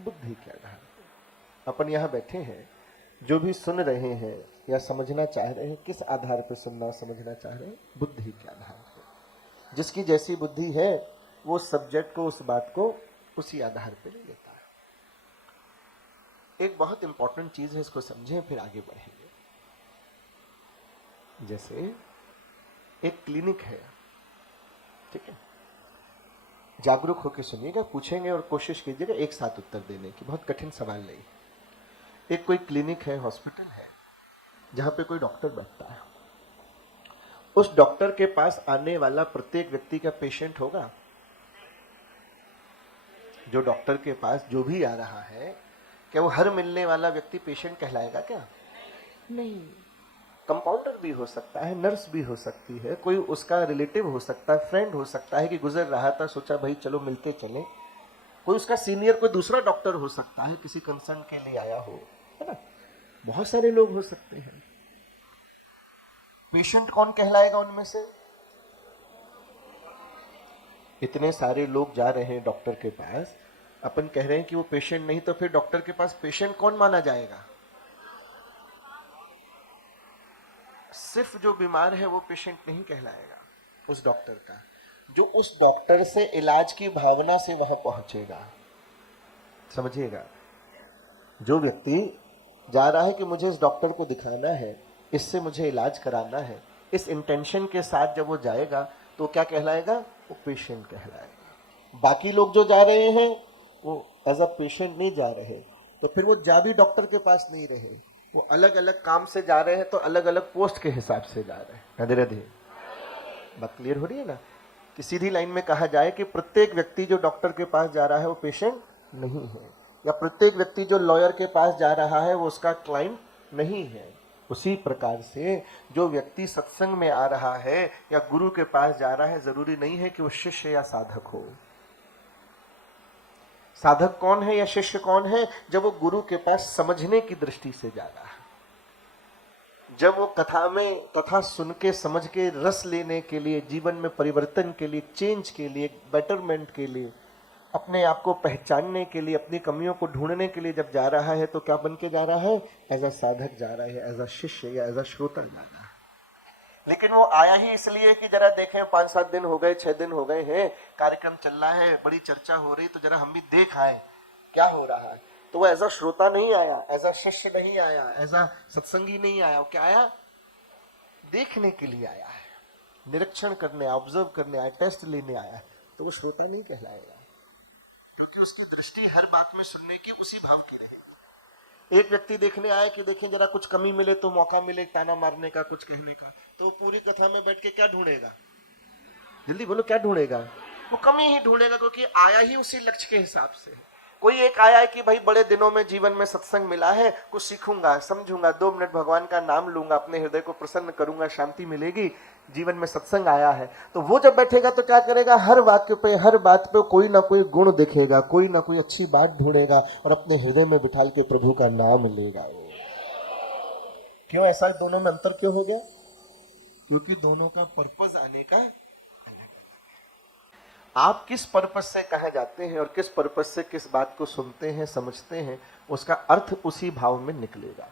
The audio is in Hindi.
बुद्धि के आधार पर। अपन यहाँ बैठे हैं, जो भी सुन रहे हैं या समझना चाह रहे हैं, किस आधार पर सुनना समझना चाह रहे हैं? बुद्धि के आधार पर। जिसकी जैसी बुद्धि है वो सब्जेक्ट को, उस बात को उसी आधार पर ले लेता है। एक बहुत इंपॉर्टेंट चीज है, इसको समझें फिर आगे बढ़ेंगे। जैसे एक क्लिनिक है, ठीक है, जागरूक होकर सुनिएगा, पूछेंगे और कोशिश कीजिएगा एक साथ उत्तर देने की, बहुत कठिन सवाल नहीं। एक कोई क्लिनिक है, हॉस्पिटल है, जहां पे कोई डॉक्टर बैठता है। उस डॉक्टर के पास आने वाला प्रत्येक व्यक्ति का पेशेंट होगा? जो डॉक्टर के पास जो भी आ रहा है, क्या वो हर मिलने वाला व्यक्ति पेशेंट कहलाएगा क्या? नहीं। कंपाउंडर भी हो सकता है, नर्स भी हो सकती है, कोई उसका रिलेटिव हो सकता है, फ्रेंड हो सकता है कि गुजर रहा था, सोचा भाई चलो मिलते चले। कोई उसका सीनियर, कोई दूसरा डॉक्टर हो सकता है, किसी कंसर्न के लिए आया हो, है ना? बहुत सारे लोग हो सकते हैं। पेशेंट कौन कहलाएगा उनमें से? इतने सारे लोग जा रहे हैं डॉक्टर के पास, अपन कह रहे हैं कि वो पेशेंट नहीं, तो फिर डॉक्टर के पास पेशेंट कौन माना जाएगा? सिर्फ जो बीमार है वो पेशेंट नहीं कहलाएगा उस डॉक्टर का, जो उस डॉक्टर से इलाज की भावना से वहां पहुंचेगा। समझिएगा, जो व्यक्ति जा रहा है कि मुझे इस डॉक्टर को दिखाना है, इससे मुझे इलाज कराना है, इस इंटेंशन के साथ जब वो जाएगा तो क्या कहलाएगा? वो पेशेंट कहलाएगा। बाकी लोग जो जा रहे हैं वो एज अ पेशेंट नहीं जा रहे, तो फिर वो जा भी डॉक्टर के पास नहीं रहे, वो अलग अलग काम से जा रहे हैं, तो अलग अलग पोस्ट के हिसाब से जा रहे हैं। राधे राधे। बात क्लियर हो रही है ना? कि सीधी लाइन में कहा जाए कि प्रत्येक व्यक्ति जो डॉक्टर के पास जा रहा है वो पेशेंट नहीं है, या प्रत्येक व्यक्ति जो लॉयर के पास जा रहा है वो उसका क्लाइंट नहीं है। उसी प्रकार से जो व्यक्ति सत्संग में आ रहा है या गुरु के पास जा रहा है, जरूरी नहीं है कि वो शिष्य या साधक हो। साधक कौन है या शिष्य कौन है? जब वो गुरु के पास समझने की दृष्टि से जा रहा है, जब वो कथा में कथा सुन के समझ के रस लेने के लिए, जीवन में परिवर्तन के लिए, चेंज के लिए, बेटरमेंट के लिए, अपने आप को पहचानने के लिए, अपनी कमियों को ढूंढने के लिए जब जा रहा है, तो क्या बन के जा रहा है? एज अ साधक जा रहा है, एज अ शिष्य या एज अ श्रोता जा रहा है। लेकिन वो आया ही इसलिए कि जरा देखें 5-7 दिन हो गए, 6 दिन हो गए हैं, कार्यक्रम चल रहा है, बड़ी चर्चा हो रही, तो जरा हम भी देख आए क्या हो रहा है। तो वो एज अ श्रोता नहीं आया, एज अ शिष्य नहीं आया, एज अ सत्संगी नहीं आया, वो क्या आया? देखने के लिए आया है, निरीक्षण करने, ऑब्जर्व करने आया, टेस्ट लेने आया है। तो वो श्रोता नहीं कहलाएगा, क्योंकि उसकी दृष्टि हर बात में सुनने की उसी भाव की रहे। एक व्यक्ति देखने आया कि देखें जरा कुछ कमी मिले तो मौका मिले ताना मारने का, कुछ कहने का, तो पूरी कथा में बैठ के क्या ढूंढेगा? जल्दी बोलो, क्या ढूंढेगा? वो कमी ही ढूंढेगा, क्योंकि आया ही उसी लक्ष्य के हिसाब से। कोई एक आया है कि भाई बड़े दिनों में जीवन में सत्संग मिला है, कुछ सीखूंगा, समझूंगा, 2 मिनट भगवान का नाम लूंगा, अपने हृदय को प्रसन्न करूंगा, शांति मिलेगी, जीवन में सत्संग आया है। तो वो जब बैठेगा तो क्या करेगा? हर वाक्य पे, हर बात पे कोई ना कोई गुण दिखेगा, कोई ना कोई अच्छी बात ढूंढेगा और अपने हृदय में बिठा के प्रभु का नाम लेगा। क्यों ऐसा दोनों में अंतर क्यों हो गया? क्योंकि दोनों का पर्पस आने का अलग। आप किस पर्पस से कहाँ जाते हैं और किस पर्पस से किस बात को सुनते हैं, समझते हैं, उसका अर्थ उसी भाव में निकलेगा।